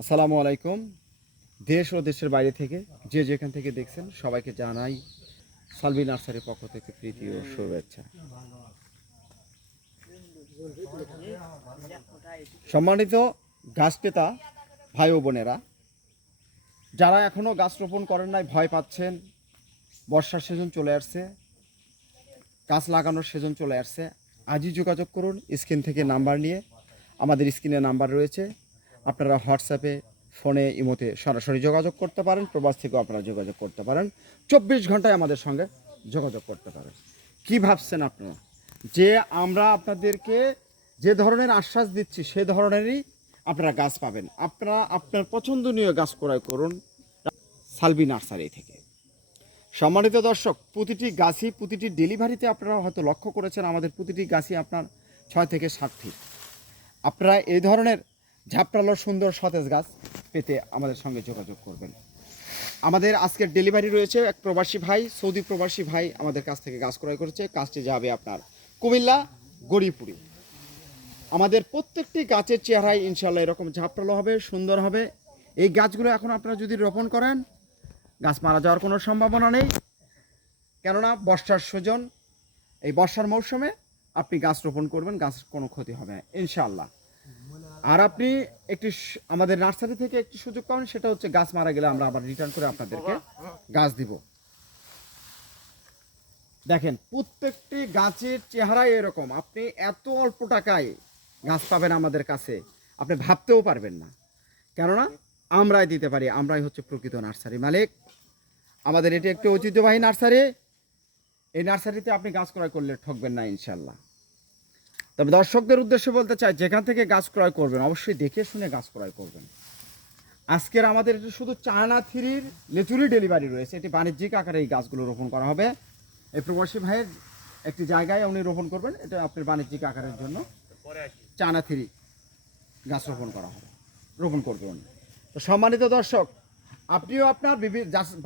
আসসালামু আলাইকুম। দেশ ও দেশের বাইরে থেকে যে যেখান থেকে দেখছেন সবাইকে জানাই সালভি নার্সারির পক্ষ থেকে প্রীতি ও শুভেচ্ছা। সম্মানিত গাছ ক্রেতা ভাই ও বোনেরা, যারা এখনও গাছ রোপণ করেন নাই, ভয় পাচ্ছেন, বর্ষার সিজন চলে আসছে, গাছ লাগানোর সিজন চলে আসছে, আজই যোগাযোগ করুন। স্ক্রিন থেকে নাম্বার নিয়ে, আমাদের স্ক্রিনে নাম্বার রয়েছে, আপনারা হোয়াটসঅ্যাপে, ফোনে, ইমোতে সরাসরি যোগাযোগ করতে পারেন। প্রবাস থেকেও আপনারা যোগাযোগ করতে পারেন। 24 ঘন্টায় আমাদের সঙ্গে যোগাযোগ করতে পারেন। কি ভাবছেন আপনারা যে আমরা আপনাদেরকে যে ধরনের আশ্বাস দিচ্ছি সে ধরনেরই আপনারা গাছ পাবেন? আপনারা আপনার পছন্দনীয় গাছ ক্রয় করুন সালভি নার্সারি থেকে। সম্মানিত দর্শক, প্রতিটি গাছই, প্রতিটি ডেলিভারিতে আপনারা হয়তো লক্ষ্য করেছেন, আমাদের প্রতিটি গাছই আপনার 6 থেকে 7 ফিট। আপনারা এই ধরনের ঝাপটালো সুন্দর সতেজ গাছ পেতে আমাদের সঙ্গে যোগাযোগ করবেন। আমাদের আজকের ডেলিভারি রয়েছে এক প্রবাসী ভাই, সৌদি প্রবাসী ভাই আমাদের কাছ থেকে গাছ ক্রয় করেছে। গাছটি যাবে আপনার কুমিল্লা গড়িপুরি। আমাদের প্রত্যেকটি গাছের চেহারায় ইনশাল্লাহ এরকম ঝাপটালো হবে, সুন্দর হবে। এই গাছগুলো এখন আপনারা যদি রোপণ করেন, গাছ মারা যাওয়ার কোনো সম্ভাবনা নেই, কেননা বর্ষার সিজন, এই বর্ষার মৌসুমে আপনি গাছ রোপণ করবেন, গাছ কোনো ক্ষতি হবে না ইনশাআল্লাহ। আর আপনি একটি আমাদের নার্সারি থেকে একটি সুযোগ পাবেন, সেটা হচ্ছে গাছ মারা গেলে আমরা আবার রিটার্ন করে আপনাদেরকে গাছ দিব। দেখেন, প্রত্যেকটি গাছের চেহারাই এরকম। আপনি এত অল্প টাকায় গাছ পাবেন আমাদের কাছে, আপনি ভাবতেও পারবেন না। কেননা আমরাই দিতে পারি, আমরাই হচ্ছে প্রকৃত নার্সারি মালিক। আমাদের এটি একটি ঐতিহ্যবাহী নার্সারি। এই নার্সারিতে আপনি গাছ ক্রয় করলে ঠকবেন না ইনশাল্লাহ। তবে দর্শকদের উদ্দেশ্যে বলতে চাই, যেখান থেকে গাছ ক্রয় করবেন অবশ্যই দেখে শুনে গাছ ক্রয় করবেন। আজকের আমাদের এটি শুধু চায়না থ্রির লেচুরি ডেলিভারি রয়েছে। এটি বাণিজ্যিক আকারে এই গাছগুলো রোপণ করা হবে। এই প্রবাসী ভাইয়ের একটি জায়গায় উনি রোপণ করবেন, এটা আপনার বাণিজ্যিক আকারের জন্য চায়না থ্রি গাছ রোপণ করবে উনি। তো সম্মানিত দর্শক, আপনিও আপনার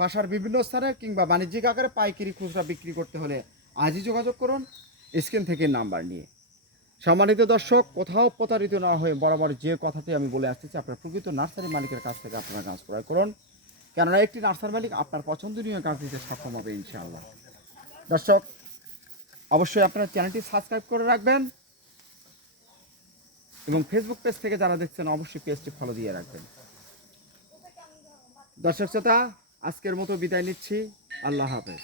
বাসার বিভিন্ন স্থানে কিংবা বাণিজ্যিক আকারে পাইকারি খুচরা বিক্রি করতে হলে আজই যোগাযোগ করুন স্ক্রিন থেকে নাম্বার নিয়ে। সম্মানিত দর্শক, কোথাও প্রতারিত না হয়ে বরাবর যে কথাটি আমি বলে আসতেছি, আপনার প্রকৃত নার্সারি মালিকের কাছ থেকে আপনারা গাছ ক্রয় করুন, কেননা একটি নার্সারি মালিক আপনার পছন্দনীয় গাছ দিতে সক্ষম হবে ইনশাআল্লাহ। দর্শক, অবশ্যই আপনার চ্যানেলটি সাবস্ক্রাইব করে রাখবেন এবং ফেসবুক পেজ থেকে যারা দেখছেন অবশ্যই পেজটি ফলো দিয়ে রাখবেন। দর্শক শ্রোতা, আজকের মতো বিদায় নিচ্ছি। আল্লাহ হাফেজ।